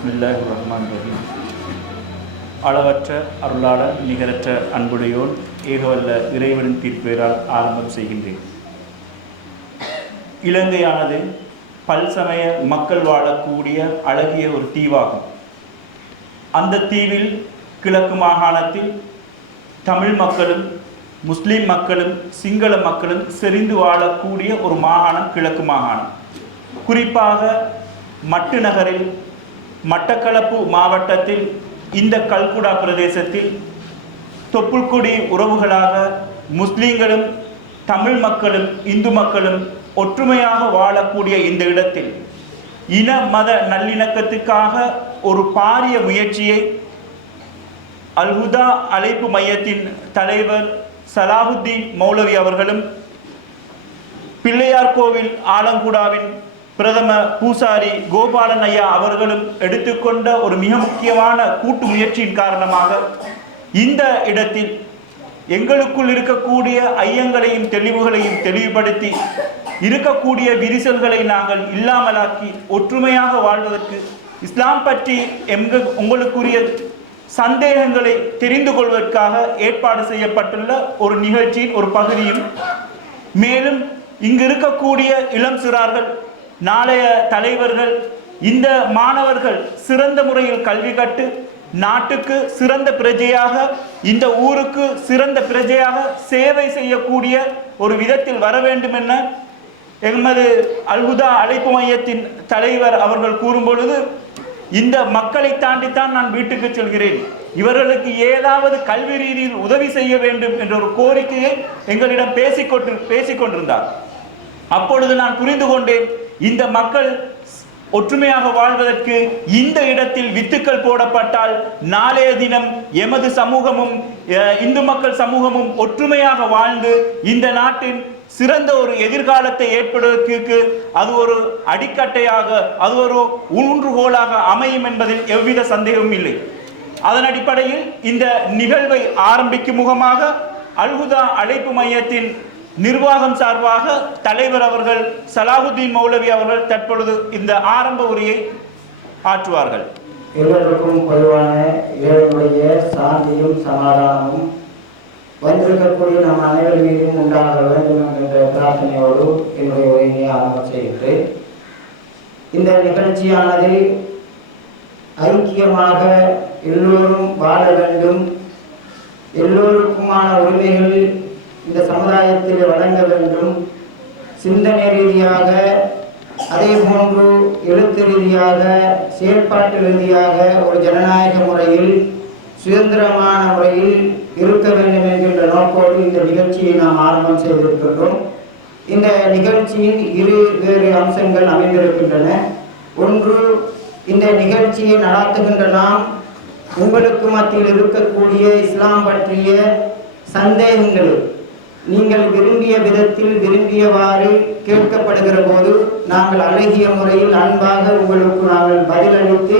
பிஸ்மில்லாஹ் ரஹ்மான் ரஹீம் அளவற்ற அருளாளர் நிகரற்ற அன்புடையோன் ஏகவல்ல இறைவனின் தீர்ப்பேரால் ஆரம்பம் செய்கின்றேன். இலங்கையானது பல்சமய மக்கள் வாழக்கூடிய அழகிய ஒரு தீவாகும். அந்த தீவில் கிழக்கு மாகாணத்தில் தமிழ் மக்களும் முஸ்லீம் மக்களும் சிங்கள மக்களும் செறிந்து வாழக்கூடிய ஒரு மாகாணம் கிழக்கு மாகாணம். குறிப்பாக மட்டு நகரில் மட்டக்களப்பு மாவட்டத்தில் இந்த கல்குடா பிரதேசத்தில் தொப்புள்கொடி உறவுகளாக முஸ்லீம்களும் தமிழ் மக்களும் இந்து மக்களும் ஒற்றுமையாக வாழக்கூடிய இந்த இடத்தில் இன மத நல்லிணக்கத்துக்காக ஒரு பாரிய முயற்சியை அல்ஹுதா அழைப்பு மையத்தின் தலைவர் சலாஹுத்தீன் மௌலவி அவர்களும் பிள்ளையார் கோவில் ஆலங்குடாவின் பிரதம பூசாரி கோபாலன் ஐயா அவர்களும் எடுத்துக்கொண்ட ஒரு மிக முக்கியமான கூட்டு முயற்சியின் காரணமாக இந்த இடத்தில் எங்களுக்குள் இருக்கக்கூடிய ஐயங்களையும் தெளிவுகளையும் தெளிவுபடுத்தி இருக்கக்கூடிய விரிசல்களை நாங்கள் இல்லாமலாக்கி ஒற்றுமையாக வாழ்வதற்கு இஸ்லாம் பற்றி எங்க உங்களுக்குரிய சந்தேகங்களை தெரிந்து கொள்வதற்காக ஏற்பாடு செய்யப்பட்டுள்ள ஒரு நிகழ்ச்சியின் ஒரு பகுதியும் மேலும் இங்கு இருக்கக்கூடிய இளம் சிறார்கள் நாளைய தலைவர்கள் இந்த மாணவர்கள் சிறந்த முறையில் கல்வி கட்டு நாட்டுக்கு சிறந்த பிரஜையாக இந்த ஊருக்கு சிறந்த பிரஜையாக சேவை செய்யக்கூடிய ஒரு விதத்தில் வர வேண்டும் என எமது அல்குதா அழைப்பு மையத்தின் தலைவர் அவர்கள் கூறும் பொழுது இந்த மக்களை தாண்டித்தான் நான் வீட்டுக்கு செல்கிறேன். இவர்களுக்கு ஏதாவது கல்வி ரீதியில் உதவி செய்ய வேண்டும் என்ற ஒரு கோரிக்கையை எங்களிடம் பேசிக்கொண்டு பேசிக்கொண்டிருந்தார். அப்பொழுது நான் புரிந்து கொண்டேன் இந்த மக்கள் ஒற்றுமையாக வாழ்வதற்கு இந்த இடத்தில் வித்துக்கள் போடப்பட்டால் நாளைய தினம் எமது சமூகமும் இந்து மக்கள் சமூகமும் ஒற்றுமையாக வாழ்ந்து இந்த நாட்டின் சிறந்த ஒரு எதிர்காலத்தை ஏற்படுவதற்கு அது ஒரு அடிக்கட்டையாக அது ஒரு ஊன்றுகோலாக அமையும் என்பதில் எவ்வித சந்தேகமும் இல்லை. அதன் அடிப்படையில் இந்த நிகழ்வை ஆரம்பிக்கும் முகமாக அல்குதா அழைப்பு மையத்தின் நிர்வாகம் சார்பாக தலைவர் அவர்கள் சலாஹுத்தீன் மௌலவி அவர்கள் தற்பொழுது இந்த ஆரம்ப உரையை ஆற்றுவார்கள். எல்லோருக்கும் பொதுவான இறைவனுடைய சாந்தியும் சமாதானமும் வந்திருக்கக்கூடிய நம் அனைவர் மீதும் உண்டாக வேண்டும் என்கின்ற பிரார்த்தனையோடு என்னுடைய உரையினை ஆரம்பம் செய்கிறேன் இந்த நிகழ்ச்சியானது ஐக்கியமாக எல்லோரும் வாழ வேண்டும். எல்லோருக்குமான உரிமைகள் சமுதாயத்தில் வழங்க வேண்டும். சிந்தனை ரீதியாக அதே போன்று எழுத்து ரீதியாக செயற்பாட்டு ரீதியாக ஒரு ஜனநாயக முறையில் சுதந்திரமான முறையில் இருக்க வேண்டும் என்கின்ற நோக்கோடு இந்த நிகழ்ச்சியை நாம் ஆரம்பம் செய்திருக்கின்றோம். இந்த நிகழ்ச்சியின் இரு வேறு அம்சங்கள் அமைந்திருக்கின்றன. ஒன்று இந்த நிகழ்ச்சியை நடாத்துகின்ற நாம் உங்களுக்கு மத்தியில் இருக்கக்கூடிய இஸ்லாம் பற்றிய சந்தேகங்கள். நீங்கள் விரும்பிய விதத்தில் விரும்பியவாறு கேட்கப்படுகிற போது நாங்கள் அழகிய முறையில் அன்பாக உங்களுக்கு நாங்கள் பதிலளித்து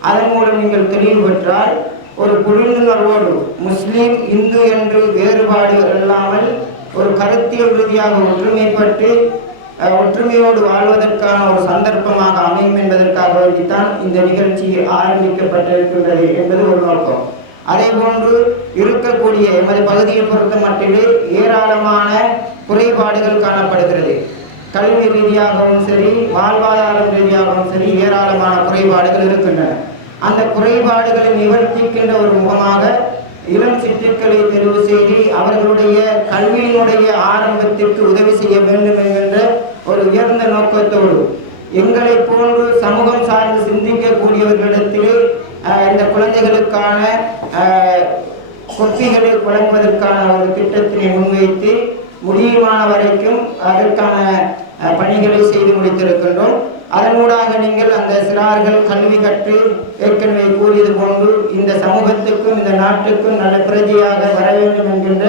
அதன் மூலம் நீங்கள் தெளிவு பெற்றால் ஒரு புரிந்துணர்வோடு முஸ்லீம் இந்து என்று வேறுபாடு இல்லாமல் ஒரு கருத்தியல் ரீதியாக ஒற்றுமைப்பட்டு ஒற்றுமையோடு வாழ்வதற்கான ஒரு சந்தர்ப்பமாக அமையும் என்பதற்காக வேண்டித்தான் இந்த நிகழ்ச்சி ஆரம்பிக்கப்பட்டிருக்கின்றது என்பது ஒரு நோக்கம். அதே போன்று இருக்கக்கூடிய எமது பகுதியை பொறுத்த மட்டிலே ஏராளமான குறைபாடுகள் காணப்படுகிறது. கல்வி ரீதியாகவும் சரி வாழ்வாதாரம் ரீதியாகவும் சரி ஏராளமான குறைபாடுகள் இருக்கின்றன. அந்த குறைபாடுகளை நிவர்த்திக்கின்ற ஒரு முகமாக இளம் சிற்றுக்களை தெரிவு செய்து அவர்களுடைய கல்வியினுடைய ஆரம்பத்திற்கு உதவி செய்ய வேண்டும் என்கின்ற ஒரு உயர்ந்த நோக்கத்தோடு எங்களை போல் குழந்தைகளுக்கான கொப்பிகளை வழங்குவதற்கான ஒரு திட்டத்தினை முன்வைத்து முடியுமான வரைக்கும் அதற்கான பணிகளை செய்து முடித்திருக்கின்றோம். அதனூடாக நீங்கள் அந்த சிறார்கள் கல்வி கற்று ஏற்கனவே கூறியது போன்று இந்த சமூகத்துக்கும் இந்த நாட்டுக்கும் நல்ல பிரதியாக வர வேண்டும் என்கின்ற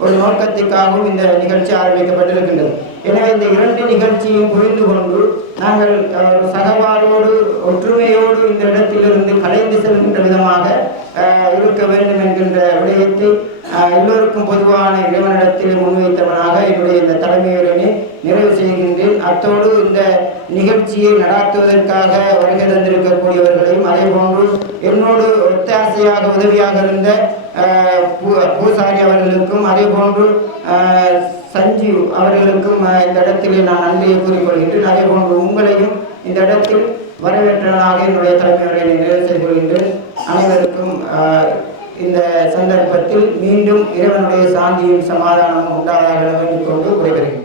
ஒரு நோக்கத்திற்காகவும் இந்த நிகழ்ச்சி ஆரம்பிக்கப்பட்டிருக்கின்றது. எனவே இந்த இரண்டு நிகழ்ச்சியும் புரிந்து கொண்டு நாங்கள் அஹ், ஒற்றுமையோடு இந்த இடத்திலிருந்து கலைந்து செல்கின்ற விதமாக இருக்க வேண்டும் என்கின்ற விடயத்தை எல்லோருக்கும் பொதுவான இறைவனிடத்தில் முன்வைத்தவனாக என்னுடைய இந்த தலைமையுடனே நிறைவு செய்கின்றேன். அத்தோடு இந்த நிகழ்ச்சியை நடாத்துவதற்காக வருகை தந்திருக்கக்கூடியவர்களையும் அதே போன்று என்னோடு ஒத்தாசையாக உதவியாக இருந்த பூ- பூசாரி அவர்களுக்கும் அதே போன்று சஞ்சீவ் அவர்களுக்கும் இந்த இடத்திலே நான் நன்றியை கூறிக்கொள்கின்றேன். அதே போன்று உங்களையும் இந்த இடத்தில் வரவேற்றவனாக என்னுடைய தலைமையுடைய நிறைவு செய்து கொள்கின்றேன். அனைவருக்கும் இந்த சந்தர்ப்பத்தில் மீண்டும் இறைவனுடைய சாந்தியும் சமாதானமும் உண்டாதாக வேண்டிக் கொண்டு விடைபெறுகின்றேன்